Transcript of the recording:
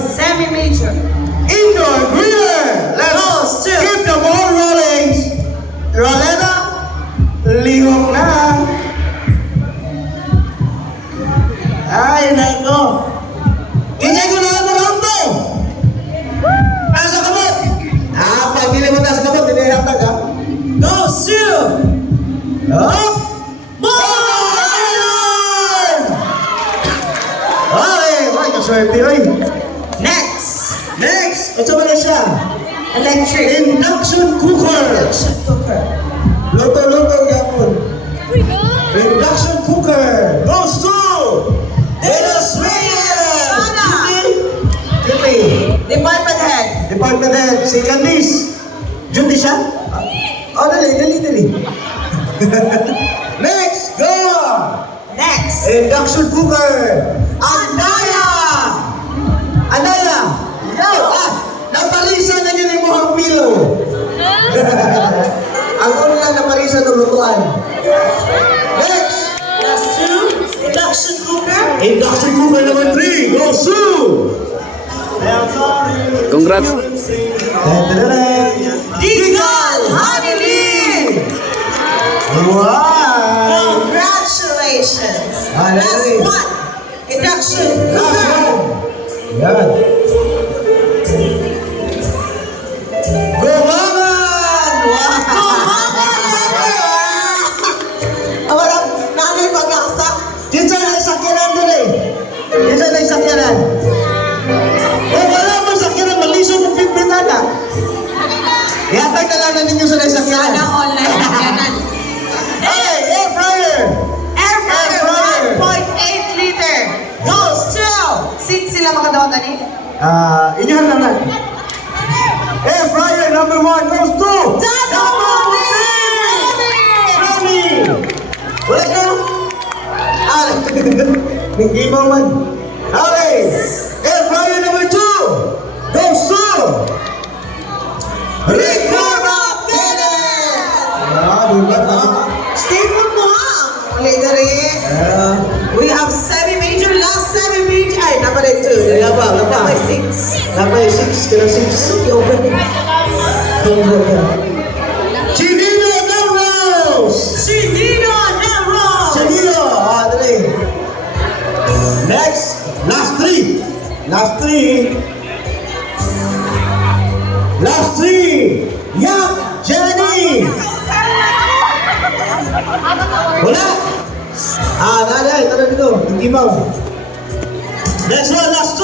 semi-major. Indoor greener. Let's keep the ball rolling. Roleta, lihok na. Ay, nako. Hindi ko na ako rambo. Asa kamot. Pagpili mo tayo sa kamot, hindi hatag ha. Goes to. Up. Ball! Okay, ay, kaswerte oy. Next, Ito ba na siya? electric. Induction cooker. Induction cooker. Luto-luto yapon. Induction cooker. Goes to Sana. Duty. Department head. Department head. Si Candice. Duty siya? Oh, dali. Next, go! Next, Induction cooker. Andaya! Yo! Napalisan na yun yung mukhang pillow. Ang una napalisan ng lutuan. Next! last two, induction cooker. Induction cooker number 3, go Sue! Congrats. Digal Hanilin. Wow! Congratulations. Last Last one, induction cooker. Yan. Gumaman! Walang nanay pag-aksak. Dito na yung sakyanan doon eh. Dito na yung sakyanan. Wala mo sakyanan, malisod ng pimpinana. Ihatag na lang na ninyo sa sakyanan. Sana online yan. Hey, air fryer! Air fryer, fryer. 1.8 liter. Goes to. Sila makadawa tani? Inyahan lang na. Air fryer number 1 goes to Dado Rami! Wala ka? Hindi mo man. Okay. Air fryer number 2 goes to Rico Rapene! Diba ka? Stay put mo ha. Ulit na rin. We have semi-major, last semi-major. Ay, napalit two. Laba. Number 6. Number 6, kaya 6. Chinino Nelros! Chinino Nero. Chinino! Dali. Next, last 3. Yup, Jenny! Wala! Dali, dito. Hindi mo. Next one, last 2.